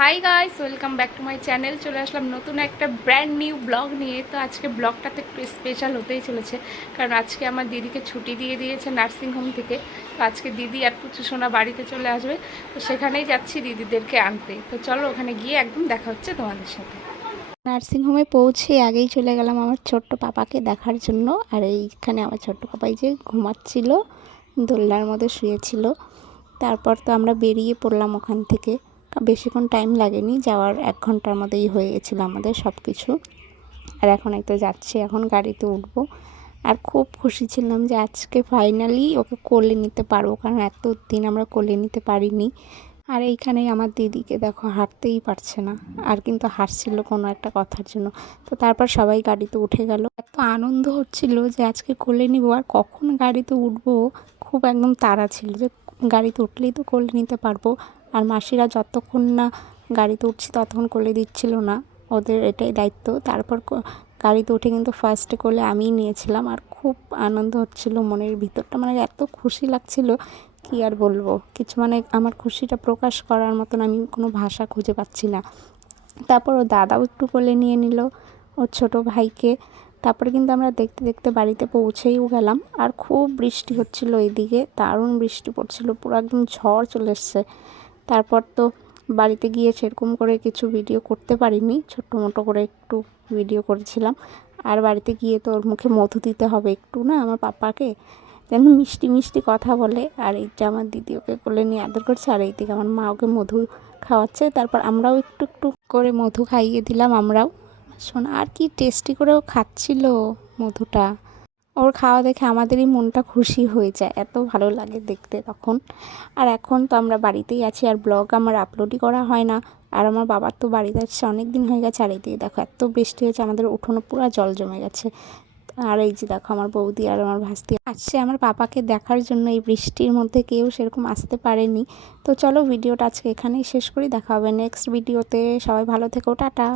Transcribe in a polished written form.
Hi guys, welcome back to my channel. চলে আসলাম নতুন একটা ব্র্যান্ড নিউ ব্লগ নিয়ে। তো আজকে ব্লগটাতে একটু স্পেশাল হতেই চলেছে, কারণ আজকে আমার দিদিকে ছুটি দিয়ে দিয়েছে নার্সিংহোম থেকে। তো আজকে দিদি আর পুচু সোনা বাড়িতে চলে আসবে, তো সেখানেই যাচ্ছি দিদিদেরকে আনতে। তো চলো ওখানে গিয়ে একদম দেখা হচ্ছে তোমাদের সাথে। নার্সিংহোমে পৌঁছে আগেই চলে গেলাম আমার ছোট্ট পাপাকে দেখার জন্য। আর এইখানে আমার ছোট্ট পাপাই যে ঘুমাচ্ছিল, দোলনার মধ্যে শুয়েছিল। তারপর তো আমরা বেরিয়ে পড়লাম ওখান থেকে। বেশিক্ষণ টাইম লাগেনি, যাওয়ার 1 ঘন্টার মধ্যেই হয়ে গেছিলো আমাদের সব কিছু। আর এখন এই তো যাচ্ছি, এখন গাড়িতে উঠবো। আর খুব খুশি ছিলাম যে আজকে ফাইনালি ওকে কোলে নিতে পারবো, কারণ এতদিন আমরা কোলে নিতে পারিনি। আর এইখানেই আমার দিদিকে দেখো, হাঁটতেই পারছে না, আর কিন্তু হাসছিল কোনো একটা কথার জন্য। তো তারপর সবাই গাড়িতে উঠে গেল। এত আনন্দ হচ্ছিল যে আজকে কোলে নিব, আর কখন গাড়িতে উঠবো খুব একদম তাড়া ছিল যে গাড়িতে উঠলেই তো কোলে নিতে পারবো। আর মাসিরা যতক্ষণ না গাড়িতে উঠছি ততক্ষণ কোলে দিচ্ছিল না, ওদের এটাই দায়িত্ব। তারপর গাড়িতে উঠে কিন্তু ফার্স্টে কোলে আমিই নিয়েছিলাম। আর খুব আনন্দ হচ্ছিল, মনের ভিতরটা মানে এত খুশি লাগছিল, কি আর বলবো কিছু, মানে আমার খুশিটা প্রকাশ করার মতন আমি কোনো ভাষা খুঁজে পাচ্ছি না। তারপর ওর দাদাও একটু কোলে নিয়ে নিল ওর ছোটো ভাইকে। তারপরে কিন্তু আমরা দেখতে দেখতে বাড়িতে পৌঁছেও গেলাম। আর খুব বৃষ্টি হচ্ছিল এইদিকে, দারুণ বৃষ্টি পড়ছিল, পুরো একদম ঝড় চলে এসছে। তারপর তো বাড়িতে গিয়ে সেরকম করে কিছু ভিডিও করতে পারিনি, ছোট্ট মোটো করে একটু ভিডিও করেছিলাম। আর বাড়িতে গিয়ে তো ওর মুখে মধু দিতে হবে একটু, না আমার পাপাকে যেন মিষ্টি মিষ্টি কথা বলে। আর এইটা আমার দিদি ওকে কোলে নিয়ে আদর করছে, আর এইদিকে আমার মা ওকে মধু খাওয়াচ্ছে। তারপর আমরাও একটু একটু করে মধু খাইয়ে দিলাম আমরাও। শোনা আর কি টেস্টি করেও খাচ্ছিল মধুটা। ওর খাওয়া দেখে আমাদেরই মনটা খুশি হয়ে যায়, এত ভালো লাগে দেখতে তখন। আর এখন তো আমরা বাড়িতেই আছি, আর ব্লগ আমার আপলোডই করা হয় না। আর আমার বাবার তো বাড়িতে আসছে অনেক দিন হয়ে গেছে। আর এই দিকে দেখো এত বৃষ্টি হয়েছে, আমাদের উঠোনে পুরো জল জমে গেছে। আর এই যে দেখো আমার বৌদি আর আমার ভাস্তি আসছে আমার পাপাকে দেখার জন্য। এই বৃষ্টির মধ্যে কেউ সেরকম আসতে পারেনি। তো চলো ভিডিওটা আজকে এখানেই শেষ করি, দেখা হবে নেক্সট ভিডিওতে। সবাই ভালো থেকো, টাটা।